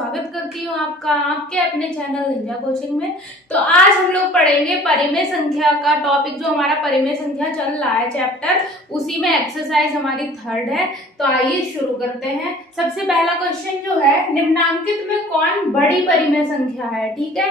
स्वागत करती हूँ आपका आपके अपने चैनल निंजा कोचिंग में। तो आज हम लोग पढ़ेंगे परिमेय संख्या का टॉपिक, जो हमारा परिमेय संख्या चल रहा है चैप्टर, उसी में एक्सरसाइज हमारी थर्ड है। तो आइए शुरू करते हैं। सबसे पहला क्वेश्चन जो है, निम्नांकित में कौन बड़ी परिमेय संख्या है। ठीक है,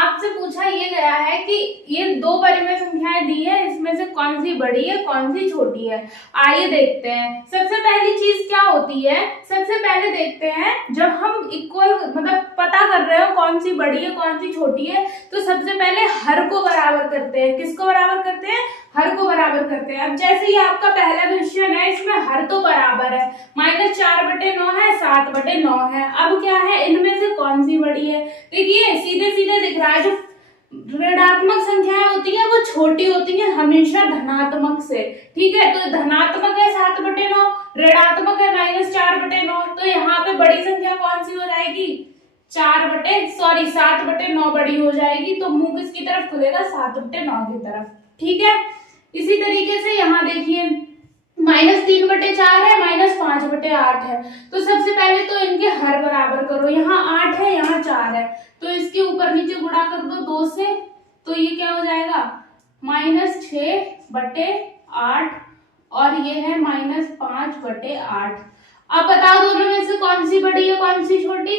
आपसे पूछा ये गया है कि ये दो परिमेय संख्याएं दी है, इसमें से कौन सी बड़ी है कौन सी छोटी है। आइए देखते हैं। सबसे पहली चीज क्या होती है, सबसे पहले देखते हैं जब हम इक्वल मतलब पता कर रहे हो कौन सी बड़ी है कौन सी छोटी है, तो सबसे पहले हर को बराबर करते हैं। किसको बराबर करते हैं? हर को बराबर करते हैं। अब जैसे ही आपका पहला क्वेश्चन है, इसमें हर तो बराबर है, -4/9 है, 7/9 है। अब क्या है, इनमें से कौन सी बड़ी है? देखिए सीधे सीधे दिख रहा है, जो ऋणात्मक संख्याएं होती है वो छोटी होती है हमेशा धनात्मक से। ठीक है, तो धनात्मक है 7/9, ऋणात्मक है -4/9, तो यहाँ पे बड़ी संख्या कौन सी हो जाएगी? 7/9 बड़ी हो जाएगी। तो मुंह किसकी तरफ खुलेगा? 7/9 की तरफ। ठीक है, इसी तरीके से यहाँ देखिए -3/4 है, -5/8 है। तो सबसे पहले तो इनके हर बराबर करो। यहाँ 8 है, यहाँ 4 है, तो इसके ऊपर नीचे गुणा कर दो 2 से, तो ये क्या हो जाएगा? -6/8 और ये है -5/8। अब बताओ दोनों में से कौन सी बड़ी है कौन सी छोटी।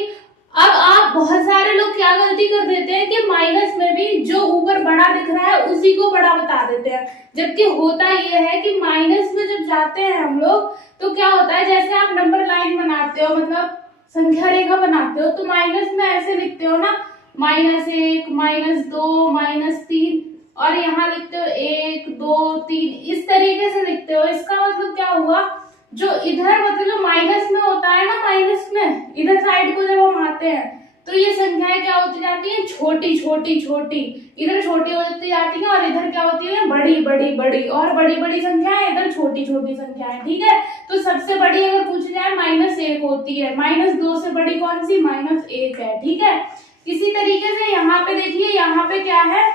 अब आप बहुत सारे लोग क्या गलती कर देते हैं कि माइनस में भी जो ऊपर बड़ा दिख रहा है उसी को बड़ा बता देते हैं, जबकि होता यह है कि माइनस में जब जाते हैं हम लोग तो क्या होता है, जैसे आप नंबर लाइन बनाते हो मतलब संख्या रेखा बनाते हो, तो माइनस में ऐसे लिखते हो ना, -1 -2 -3, और यहाँ लिखते हो 1 2 3, इस तरीके से लिखते हो। इसका मतलब क्या हुआ, जो इधर मतलब जो माइनस में होता है ना, माइनस में इधर साइड को जब हम आते हैं तो ये संख्याएं क्या होती जाती हैं? छोटी छोटी छोटी, इधर छोटी होती जाती है और इधर क्या होती है? बड़ी बड़ी बड़ी, और बड़ी बड़ी संख्याएं इधर छोटी छोटी संख्याएं। ठीक है, तो सबसे बड़ी अगर पूछी जाए -1 होती है, -2 से बड़ी कौन सी? -1 है। ठीक है, इसी तरीके से यहाँ पे देखिए, यहाँ पे क्या है,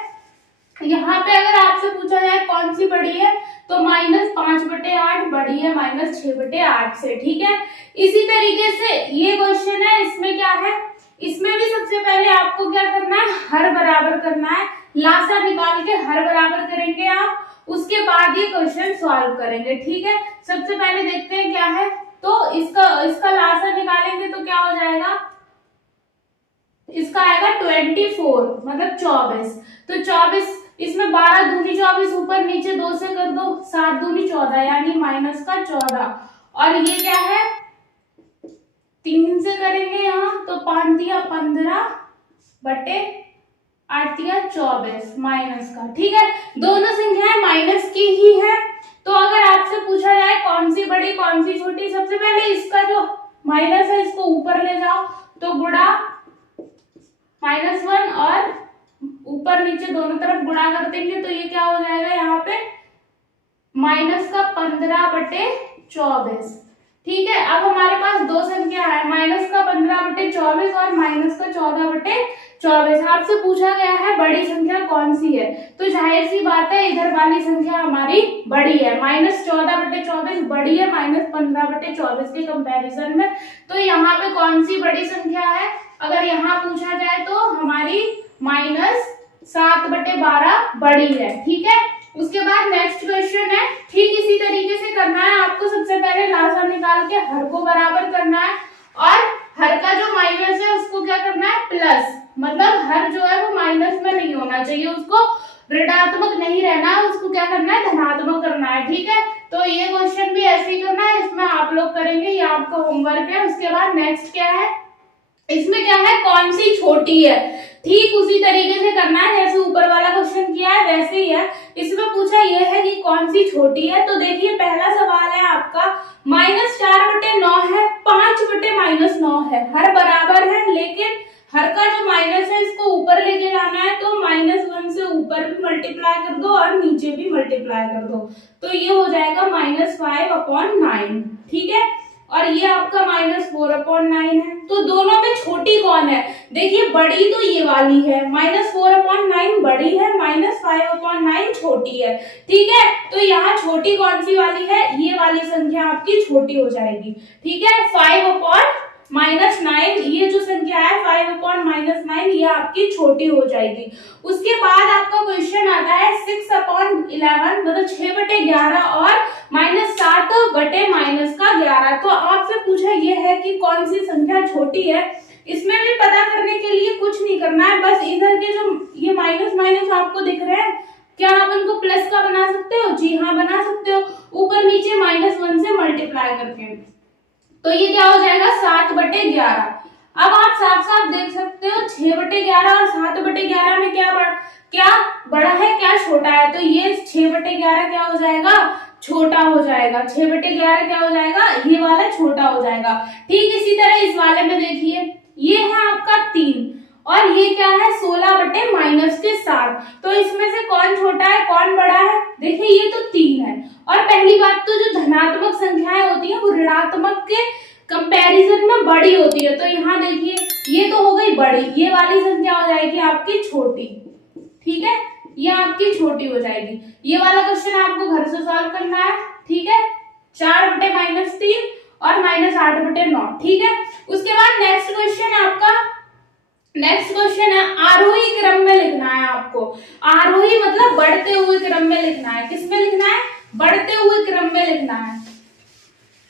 यहाँ पे अगर आपसे पूछा जाए कौन सी बड़ी है, तो -5/8 बड़ी है -6/8 से। ठीक है, इसी तरीके से ये क्वेश्चन है, इसमें क्या है, इसमें भी सबसे पहले आपको क्या करना है? हर बराबर करना है। लासा निकाल के हर बराबर करेंगे आप, उसके बाद ये क्वेश्चन सॉल्व करेंगे। ठीक है, सबसे पहले देखते हैं क्या है, तो इसका लासा निकालेंगे तो क्या हो जाएगा, इसका आएगा 24 मतलब 24। तो 24, इसमें 12 दूनी 24, ऊपर नीचे 2 से कर दो, 7 दूनी 14 यानी -14। और ये क्या है, 3 से करेंगे यहाँ तो 5 दिया 15/8 माइनस का। ठीक है, दोनों संख्याएं माइनस की ही है। तो अगर आपसे पूछा जाए कौन सी बड़ी कौन सी छोटी, सबसे पहले इसका जो माइनस है इसको ऊपर ले जाओ, तो गुणा -1 और ऊपर नीचे दोनों तरफ गुणा कर देंगे, तो ये क्या हो जाएगा यहाँ पे -15/24। ठीक है, अब हमारे पास दो संख्या है, -15/24 और -14/24। आपसे पूछा गया है बड़ी संख्या कौन सी है, तो जाहिर सी बात है इधर वाली संख्या हमारी बड़ी है, -14/24 बड़ी है -15/24 के कंपैरिजन में। तो यहाँ पे कौन सी बड़ी संख्या है, अगर यहाँ पूछा जाए तो हमारी -7/12 बड़ी है। ठीक है, उसके बाद नेक्स्ट क्वेश्चन है, ठीक इसी तरीके से करना है आपको। सबसे पहले लासा निकाल के हर को बराबर करना है, और हर का जो माइनस है उसको क्या करना है? प्लस, मतलब हर जो है वो माइनस में नहीं होना चाहिए, उसको ऋणात्मक नहीं रहना है, उसको क्या करना है? धनात्मक करना है। ठीक है, तो ये क्वेश्चन भी ऐसे ही करना है, इसमें आप लोग करेंगे, ये आपका होमवर्क है। उसके बाद नेक्स्ट क्या है, इसमें क्या है, कौन सी छोटी है। ठीक उसी तरीके से करना है जैसे ऊपर वाला क्वेश्चन किया है वैसे ही है। इसमें पूछा यह है कि कौन सी छोटी है, तो देखिए पहला सवाल है आपका, -4/9 है, 5/-9 है, हर बराबर है, लेकिन हर का जो माइनस है इसको ऊपर लेके जाना है, तो -1 से ऊपर भी मल्टीप्लाई कर दो और नीचे भी मल्टीप्लाई कर दो, तो ये हो जाएगा -5/9। ठीक है, और ये आपका -4/9 है। तो दोनों में छोटी कौन है? देखिए बड़ी तो ये वाली है, -4/9 बड़ी है, -5/9 छोटी है। ठीक है, तो यहाँ छोटी कौन सी वाली है? ये वाली संख्या आपकी छोटी हो जाएगी। ठीक है, 5/-9 ये जो संख्या ये आपकी छोटी हो जाएगी। उसके बाद आपका क्वेश्चन आता है 6/11 मतलब 6/11 और -7/-11। तो आपसे पूछा ये है कि कौन सी संख्या छोटी है। इसमें भी पता करने के लिए कुछ नहीं करना है, बस इधर के जो ये माइनस माइनस आपको दिख रहे हैं, क्या आप इनको प्लस का बना सकते हो? जी हाँ, बना सकते हो, ऊपर नीचे -1 से मल्टीप्लाई करके। तो ये क्या हो जाएगा 7/11। अब आप साफ साफ देख सकते हो 6/11 और 7/11 में क्या बड़ा है क्या छोटा है। तो ये 6/11 क्या हो जाएगा, छोटा हो जाएगा। 6/11 क्या हो जाएगा, ये वाला छोटा हो जाएगा। ठीक इसी तरह इस वाले में देखिए, ये है आपका 3 और ये क्या है 16/-7। तो इसमें से कौन छोटा है कौन बड़ा है? देखिए ये तो 3 है। और पहली बात तो जो धनात्मक संख्याएं होती है वो ऋणात्मक के कंपैरिजन में बड़ी होती है। तो यहाँ देखिए ये तो हो गई बड़ी, ये वाली संख्या हो जाएगी आपकी छोटी। ठीक है, ये आपकी छोटी हो जाएगी। ये वाला क्वेश्चन आपको घर से सॉल्व करना है। ठीक है, 4/-3 और -8/9। ठीक है, उसके बाद नेक्स्ट क्वेश्चन है आपका, नेक्स्ट क्वेश्चन है आरोही क्रम में लिखना है आपको। आरोही मतलब बढ़ते हुए क्रम में लिखना है। किसमें लिखना है? बढ़ते हुए क्रम में लिखना है।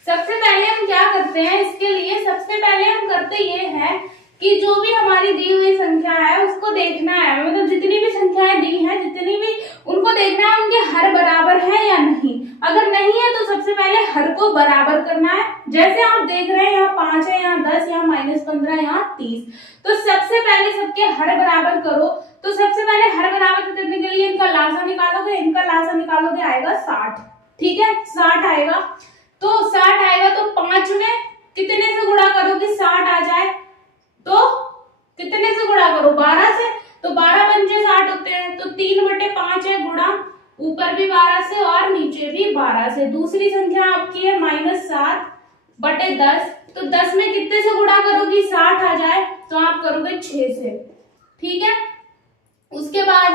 सबसे पहले हम क्या करते हैं इसके लिए, सबसे पहले हम करते ये है कि जो भी हमारी दी हुई संख्या है उसको देखना है, मतलब जितनी भी संख्याएं दी हैं जितनी भी, उनको देखना है उनके हर बराबर है या नहीं। अगर नहीं है तो सबसे पहले हर को बराबर करना है। जैसे आप देख रहे हैं यहाँ 5 है, यहाँ 10, यहाँ -15, यहाँ 30। तो सबसे पहले सबके हर बराबर करो। तो सबसे पहले हर बराबर करने के लिए इनका लासा निकालोगे, इनका लासा निकालोगे आएगा 60। ठीक है, 60 आएगा। तो 60 आएगा तो 5 में कितने से गुणा करोगे 60 आ जाए, तो कितने से गुणा करो 12 से। तो 12 पंचे 60 होते हैं, तो 3/5 है गुणा, ऊपर भी 12 से और नीचे भी 12 से। दूसरी संख्या आपकी है -7/10। तो 10 में कितने से गुणा करोगी 60 आ जाए, तो आप करोगे 6 से। ठीक है, उसके बाद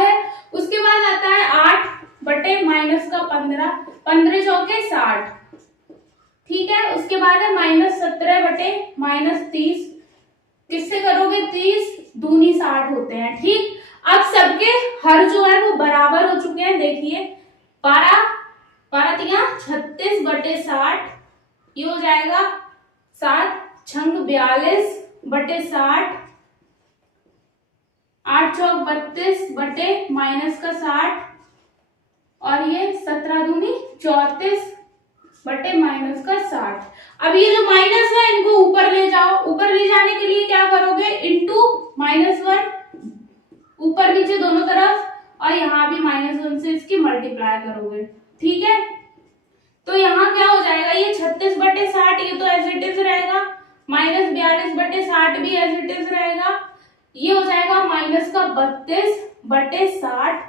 आता है 8/-15, 15 चौके 60। ठीक है, उसके बाद है -17/-30। किससे करोगे 30 दूनी 60 होते हैं। ठीक, अब सबके हर जो है वो बराबर हो चुके हैं। देखिए 12 36/60, ये हो जाएगा 7 छंग 42/60, 8 चौक 32 बटे -60 और ये 17 दूनी 34/-60। अब ये जो माइनस है इनको ऊपर ले जाओ। ऊपर ले जाने के लिए क्या करोगे, इंटू -1 ऊपर नीचे दोनों तरफ, और यहाँ भी -1 से इसकी मल्टीप्लाई करोगे। ठीक है, तो यहाँ क्या हो जाएगा, ये 36/60 ये तो एज इट इज रहेगा, -42/60 भी एज इट इज रहेगा, ये हो जाएगा -32/60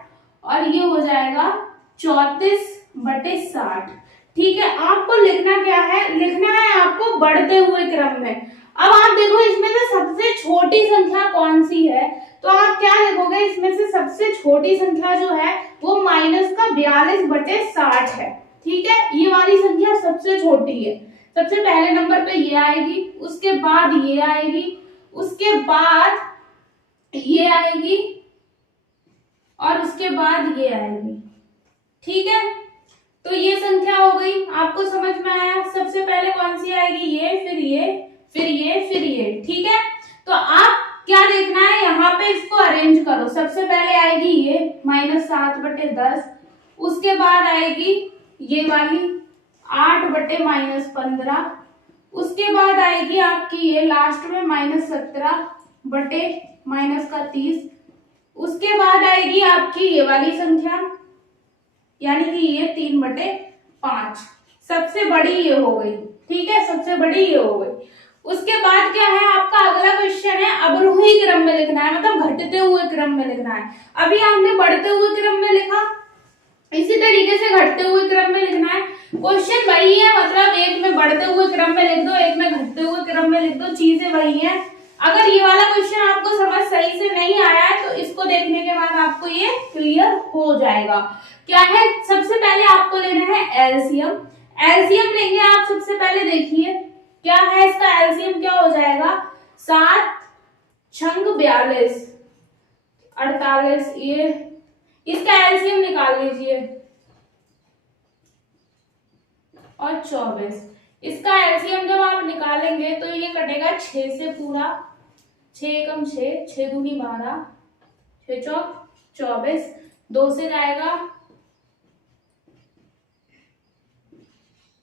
और ये हो जाएगा 34/60। ठीक है, आपको लिखना क्या है, लिखना है आपको बढ़ते हुए क्रम में। अब आप देखो इसमें से सबसे छोटी संख्या कौन सी है, तो आप क्या लिखोगे, इसमें से सबसे छोटी संख्या जो है वो -42/60 है। ठीक है, ये वाली संख्या सबसे छोटी है। सबसे पहले नंबर पे ये आएगी, उसके बाद ये आएगी, उसके बाद ये आएगी और उसके बाद ये आएगी। ठीक है, तो ये संख्या हो गई, आपको समझ में आया। सबसे पहले कौन सी आएगी, ये, फिर ये, फिर ये, फिर ये। ठीक है, तो आप क्या देखना है, यहाँ पे इसको अरेंज करो। सबसे पहले आएगी ये -7/10, उसके बाद आएगी ये वाली 8/-15, उसके बाद आएगी आपकी ये लास्ट में -17/-30, उसके बाद आएगी आपकी ये वाली संख्या यानी कि ये 3/5, सबसे बड़ी ये हो गई। ठीक है, सबसे बड़ी ये हो गई। उसके बाद क्या है आपका अगला क्वेश्चन है अवरोही क्रम में लिखना है, मतलब घटते हुए क्रम में लिखना है। अभी आपने बढ़ते हुए क्रम में लिखा, इसी तरीके से घटते हुए क्रम में लिखना है। क्वेश्चन वही है, मतलब एक में बढ़ते हुए क्रम में लिख दो, एक में घटते हुए क्रम में लिख दो, चीजें वही है। अगर ये वाला क्वेश्चन आपको समझ सही से नहीं आया है तो इसको देखने के बाद आपको ये क्लियर हो जाएगा। क्या है, सबसे पहले आपको लेना है एलसीएम। एलसीएम लेंगे आप, सबसे पहले देखिए क्या है इसका एलसीएम, क्या हो जाएगा 7 छंग 42, 48, ये इसका एलसीएम निकाल लीजिए, और 24। इसका एलसीएम जब आप निकालेंगे तो ये कटेगा 6 से पूरा, 6 एकम 6, 6 दूनी 12, 6 चौक 24, 2 से जाएगा,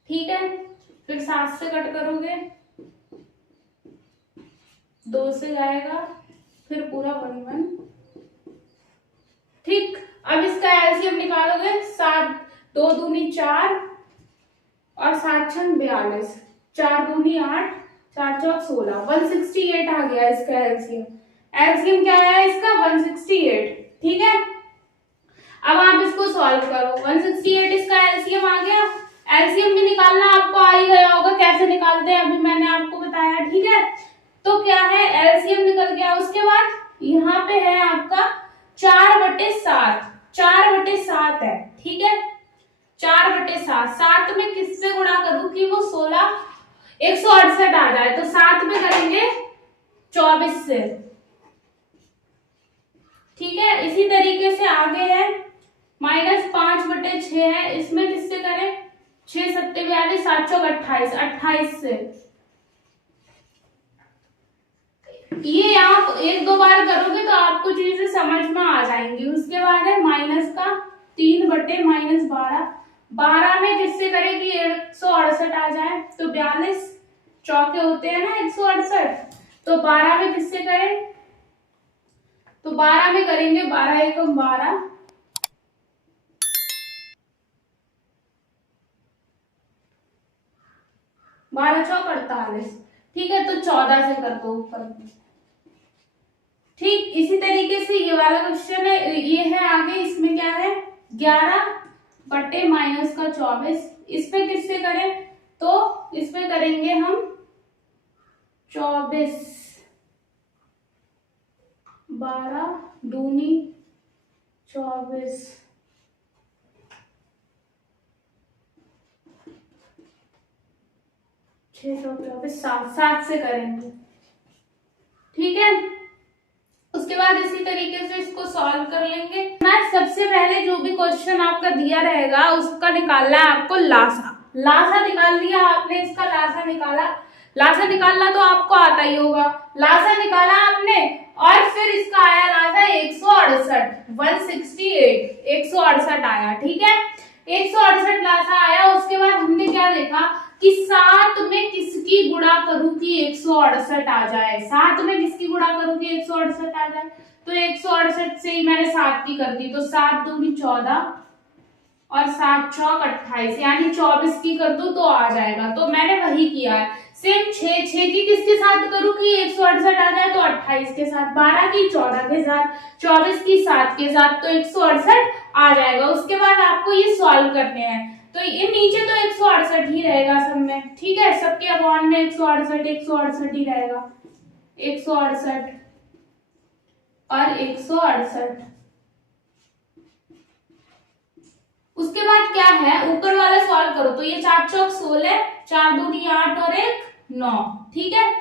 ठीक है। फिर 7 से कट करोगे, 2 से जाएगा, फिर पूरा 1 1, ठीक। अब इसका एलसीएम निकालोगे, 7 2 दूनी 4 और 7 छंग 42, 4 दूनी 8, 4 चौक 16, 168 आ गया इसका एलसीएम। एलसीएम क्या आया इसका? 168, ठीक है। अब आप इसको सॉल्व करो, 168 इसका एलसीएम आ गया। एलसीएम भी निकालना आपको आ ही गया होगा, कैसे निकालते हैं अभी मैंने आपको बताया, ठीक है। तो क्या है, एलसीएम निकल गया। उसके बाद यहाँ पे है आपका 4/7, 4/7 है, ठीक है। 4/7, 7 में किससे गुणा करूं कि वो 16 168 आ जाए, तो 7 में करेंगे 24 से, ठीक है। इसी तरीके से आगे है -5/6 है, इसमें किससे करें? 6 7 42, 7 चौक 28, 28 से। ये आप 1-2 बार करोगे तो आपको चीजें समझ में आ जाएंगी। उसके बाद है माइनस का 3/-12, 12 में किससे करें कि 168 आ जाए, तो 42 चौके होते हैं ना 168, तो 12 में किससे करें, तो 12 में करेंगे 12 एकम 12, 12 चौक 48, ठीक है। तो 14 से कर दो ऊपर, ठीक। इसी तरीके से ये वाला क्वेश्चन है, ये है आगे, इसमें क्या है 11/-24, इस पे किससे करें, तो इस पे करेंगे हम 24, 12 दूनी 24, 6 24, 7 से करेंगे, ठीक है। उसके बाद इसी तरीके से इसको सॉल्व कर लेंगे ना। सबसे पहले जो भी क्वेश्चन आपका दिया रहेगा उसका निकालना है आपको लासा। लासा निकाल लिया आपने, इसका लासा निकाला, लासा निकालना तो आपको आता ही होगा। लासा निकाला आपने और फिर इसका आया लासा 168, 168, 168 आया, ठीक है। 168 लासा आया। उसके बाद हमने क्या देखा कि 7 में किसकी गुणा करूं कि 168 आ जाए, 7 में किसकी गुणा करूं कि 168 आ जाए, तो 168 से ही मैंने 7 की कर दी, तो 7 दूनी 14 और 7 चौक 28, यानी 24 की कर दो तो आ जाएगा। तो मैंने वही किया है। सेम 6 की किसके साथ करूं कि 168 आ जाए, तो 28 के साथ, 12 की 14 के साथ, 24 की 7 के साथ, तो 168 आ जाएगा। उसके बाद आपको ये सॉल्व करने हैं, तो ये नीचे तो 168 ही रहेगा सब में, ठीक है। सबके अपॉन में 168 168 ही रहेगा, 168 और 168। उसके बाद क्या है, ऊपर वाला सॉल्व करो, तो ये 4 चौक 16, 4 दूनी 8 और 1 9, ठीक है।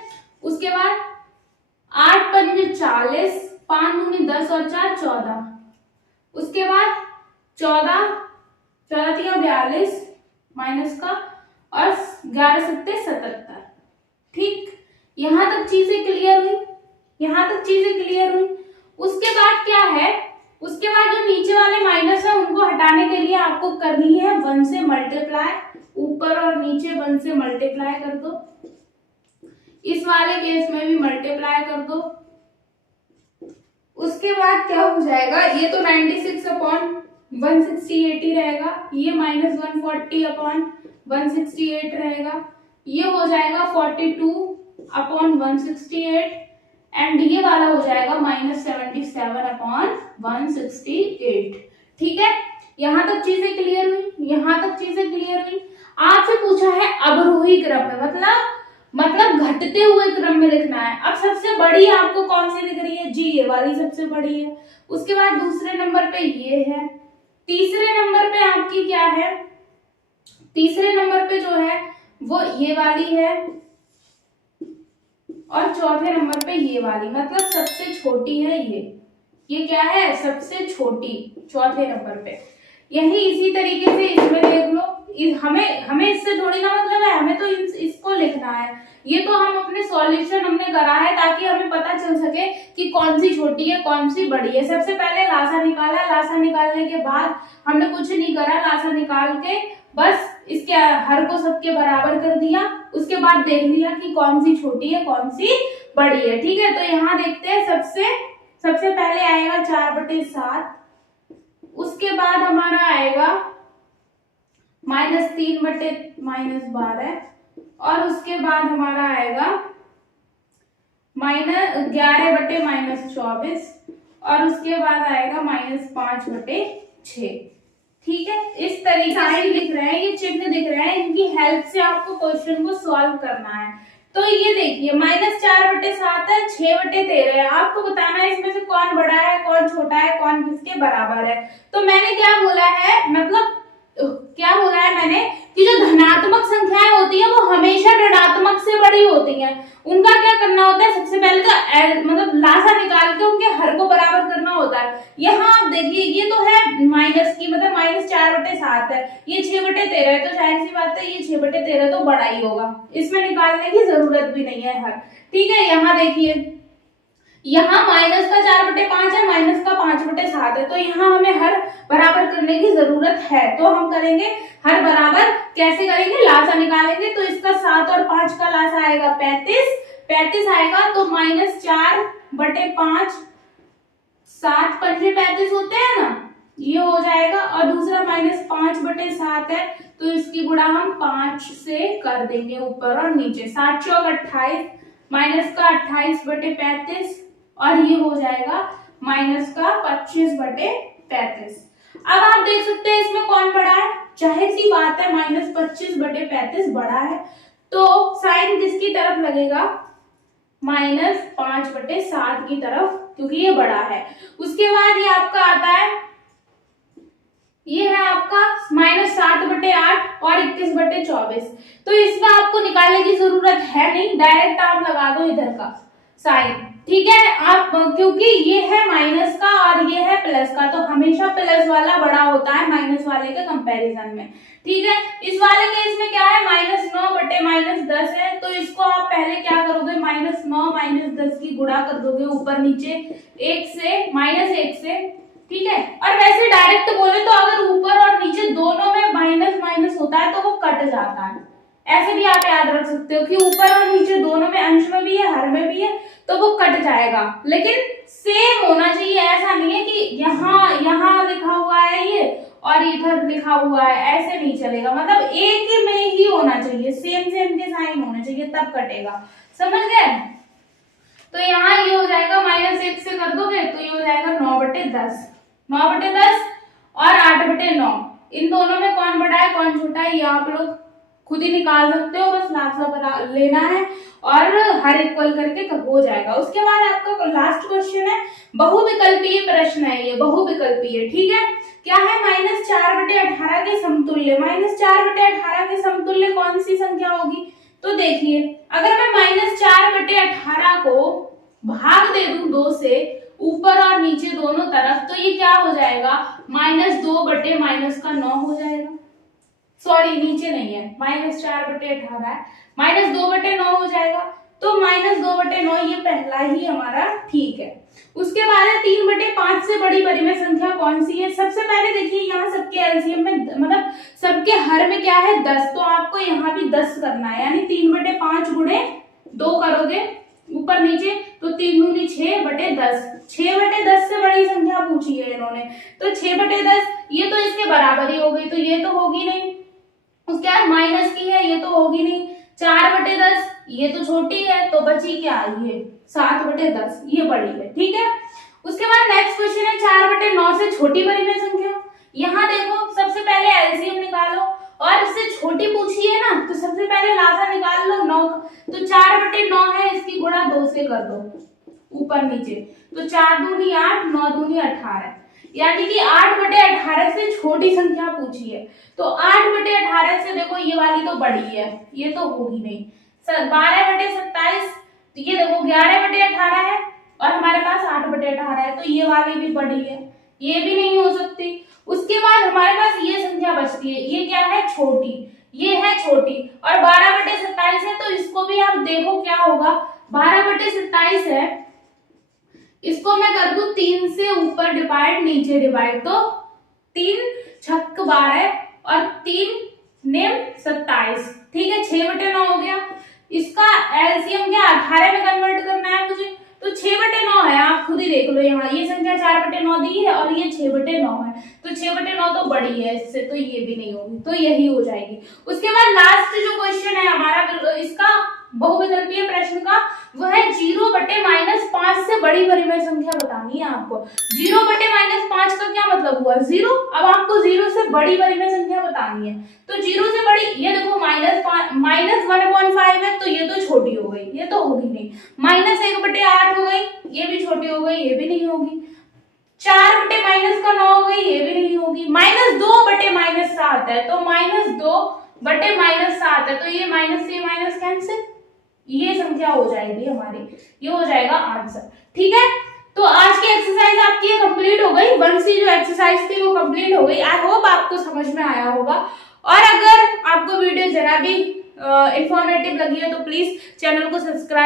उसके बाद 8 पंजे 40, 5 दूनी 10 और 4 14। उसके बाद 14 42 माइनस का और 11 सत्ते 77, ठीक। यहां तक चीजें क्लियर हुई, यहां तक चीजें क्लियर हुई। उसके बाद क्या है, उसके बाद जो नीचे वाले माइनस है उनको हटाने के लिए आपको करनी है 1 से मल्टीप्लाई, ऊपर और नीचे 1 से मल्टीप्लाई कर दो। इस वाले केस में भी मल्टीप्लाई कर दो। उसके बाद क्या हो जाएगा, ये तो 96/168 ही रहेगा, ये -140/168 रहेगा, ये हो जाएगा 42/168 एंड ये वाला हो जाएगा -77/168, ठीक है। यहां तक चीजें क्लियर हुई, यहां तक चीजें क्लियर हुई। आपसे पूछा है अवरोही क्रम में, मतलब घटते हुए क्रम में लिखना है। अब सबसे बड़ी आपको कौन सी दिख रही है जी, ये वाली सबसे बड़ी है। उसके बाद दूसरे नंबर पे ये है, तीसरे नंबर पे आपकी क्या है, तीसरे नंबर पे जो है वो ये वाली है, और चौथे नंबर पे ये वाली, मतलब सबसे छोटी है ये, ये क्या है, सबसे छोटी, चौथे नंबर पे। यही इसी तरीके से इसमें देख लो, हमें हमें इससे थोड़ी ना मतलब है, हमें तो इसको लिखना है। ये तो हम अपने सॉल्यूशन हमने करा है ताकि हमें पता चल सके कि कौन सी छोटी है कौन सी बड़ी है। सबसे पहले लासा निकाला, लासा निकालने के बाद हमने कुछ नहीं करा, लासा निकाल के बस इसके हर को सबके बराबर कर दिया। उसके बाद देख लिया कि कौन सी छोटी है कौन सी बड़ी है। ठीक है, तो यहाँ देखते हैं सबसे पहले आएगा 4/7, उसके बाद हमारा आएगा -3/-12, और उसके बाद हमारा आएगा -11/-24, और उसके बाद आएगा -5/6। ठीक है, इस तरीके से लिख रहे हैं, ये चिन्ह दिख रहे हैं, इनकी हेल्प से आपको क्वेश्चन को सॉल्व करना है। तो ये देखिए -4/7 है, 6/13 है, आपको बताना है इसमें से कौन बड़ा है कौन छोटा है कौन किसके बराबर है। तो मैंने क्या बोला है, मतलब क्या बोला है मैंने कि जो धनात्मक संख्याएं होती है वो हमेशा ऋणात्मक से बड़ी होती हैं। उनका क्या करना होता है, सबसे पहले तो मतलब लासा निकाल के उनके हर को बराबर करना होता है। यहाँ आप देखिए ये तो है माइनस की, मतलब -4/7 है, ये 6/13 है, तो जाहिर सी बात है ये 6/13 तो बड़ा ही होगा, इसमें निकालने की जरूरत भी नहीं है हर। ठीक है, यहाँ देखिए यहाँ माइनस का 4/5 है, माइनस का 5/7 है, तो यहाँ हमें हर बराबर करने की जरूरत है। तो हम करेंगे हर बराबर, कैसे करेंगे, लासा निकालेंगे। तो इसका 7 और 5 का लासा आएगा 35 आएगा, तो -4/5, 7 पंजे 35 होते हैं ना, ये हो जाएगा। और दूसरा -5/7 है, तो इसकी गुणा हम 5 से कर देंगे ऊपर और नीचे, 7 चौक 28, माइनस का 28/35, और ये हो जाएगा माइनस का 25/35। अब आप देख सकते हैं इसमें कौन बड़ा है, जाहिर सी बात है -25/35 बड़ा है, तो साइन किसकी तरफ लगेगा, -5/7 की तरफ, क्योंकि ये बड़ा है। उसके बाद ये आपका आता है, ये है आपका -7/8 और 21/24, तो इसमें आपको निकालने की जरूरत है नहीं, डायरेक्ट आप लगा दो इधर का साइन। ठीक है, आप क्योंकि ये है माइनस का और ये है प्लस का, तो हमेशा प्लस वाला बड़ा होता है माइनस वाले के कंपैरिजन में। ठीक है, इस वाले केस में क्या है, -9/-10 है, तो इसको आप पहले क्या करोगे, -9 -10 की गुणा कर दोगे ऊपर नीचे, 1 से। ठीक है, और वैसे डायरेक्ट बोले तो अगर ऊपर और नीचे दोनों में माइनस माइनस होता है तो वो कट जाता है। ऐसे भी आप याद रख सकते हो कि ऊपर और नीचे दोनों में, अंश में भी है हर में भी है, तो वो कट जाएगा, लेकिन सेम होना चाहिए। ऐसा नहीं है कि यहाँ लिखा हुआ है ये और इधर लिखा हुआ है, ऐसे नहीं चलेगा, मतलब एक ही में ही होना चाहिए, सेम के साइन होने चाहिए, तब कटेगा। समझ गए? तो यहाँ ये हो जाएगा -1 से कर दोगे तो ये हो जाएगा 9/10 और 8/9। इन दोनों में कौन बड़ा है कौन छोटा है, ये आप लोग खुद ही निकाल सकते हो, बस लासा लेना है और हर इक्वल करके हो जाएगा। उसके बाद आपका लास्ट क्वेश्चन है, बहुविकल्पीय प्रश्न है ये, बहुविकल्पीय। ठीक है, क्या है, -4/18 के समतुल्य, -4/18 के समतुल्य कौन सी संख्या होगी। तो देखिए, अगर मैं -4/18 को भाग दे दूं 2 से ऊपर और नीचे दोनों तरफ, तो ये क्या हो जाएगा, -2/-9 हो जाएगा। सॉरी, नीचे नहीं है, -4/18 है, -2/9 हो जाएगा, तो -2/9 ये पहला ही हमारा ठीक है। उसके बाद है 3/5 से बड़ी परिमेय संख्या कौन सी है। सबसे पहले देखिए यहाँ सबके एलसीएम में, मतलब सबके हर में क्या है 10, तो आपको यहाँ भी 10 करना है, यानी 3/5 गुणे 2 करोगे ऊपर नीचे, तो 3 दूनी 6/10, 6/10 से बड़ी संख्या पूछी है इन्होंने, तो 6/10 ये तो इसके बराबर ही हो गई, तो ये तो होगी नहीं। उसके बाद माइनस की है, ये तो होगी नहीं। 4/10 ये तो छोटी है, तो बची क्या, ये 7/10, ये बड़ी है। ठीक है, उसके बाद नेक्स्ट क्वेश्चन है 4/9 से छोटी परिमेय संख्या। यहाँ देखो, सबसे पहले एलसीएम निकालो, और इससे छोटी पूछी है ना, तो सबसे पहले लासा निकाल लो 9, तो 4/9 है, इसकी गुणा 2 से कर दो ऊपर नीचे, तो 4 दूनी 8, 9 दूनी 18, यानी कि 8/18 से छोटी संख्या पूछी है, तो 8/18 से देखो ये वाली तो बड़ी है, ये तो होगी नहीं। 12/27, तो ये देखो 11/18 है और हमारे पास 8/18 है, तो ये वाली भी बड़ी है, ये भी नहीं हो सकती। उसके बाद हमारे पास ये संख्या बचती है, ये क्या है, छोटी, ये है छोटी, और 12/27 है, तो इसको भी आप देखो क्या होगा। 12/27 है, इसको मैं कर दूं 3 से ऊपर डिवाइड, नीचे डिवाइड, तो 3 छक 12 और 3 निम 27, ठीक है, 6/9 हो गया। इसका एलसीएम क्या 18 में कन्वर्ट करना है मुझे, तो 6/9 है, आप खुद ही देख लो। यहाँ ये संख्या 4/9 दी है और ये 6/9 है, तो 6/9 तो बड़ी है इससे, तो ये भी नहीं होगी, तो यही हो जाएगी। उसके बाद लास्ट जो क्वेश्चन है हमारा इसका बहुविकल्पीय प्रश्न का, वो है 0/-5 से बड़ी परिमेय संख्या बतानी है आपको। 0/-5 का क्या मतलब हुआ, 0। अब आपको 0 से बड़ी परिमेय संख्या बतानी है, तो 0 से बड़ी, ये देखो -1/5 है, तो ये तो छोटी हो गई, ये तो होगी नहीं। -1/8 हो गई, ये भी छोटी हो गई, ये भी नहीं होगी। 4/-9 हो गई, ये भी नहीं होगी। -2/-7 है, तो -2/-7 है, तो ये माइनस से माइनस कैंसिल, ये संख्या हो जाएगी हमारी, ये हो जाएगा आंसर, ठीक है। तो आज की एक्सरसाइज आपकी कंप्लीट हो गई, 1C जो एक्सरसाइज थी वो कंप्लीट हो गई। आई होप आपको समझ में आया होगा, और अगर आपको वीडियो जरा भी इंफॉर्मेटिव लगी है तो प्लीज चैनल को सब्सक्राइब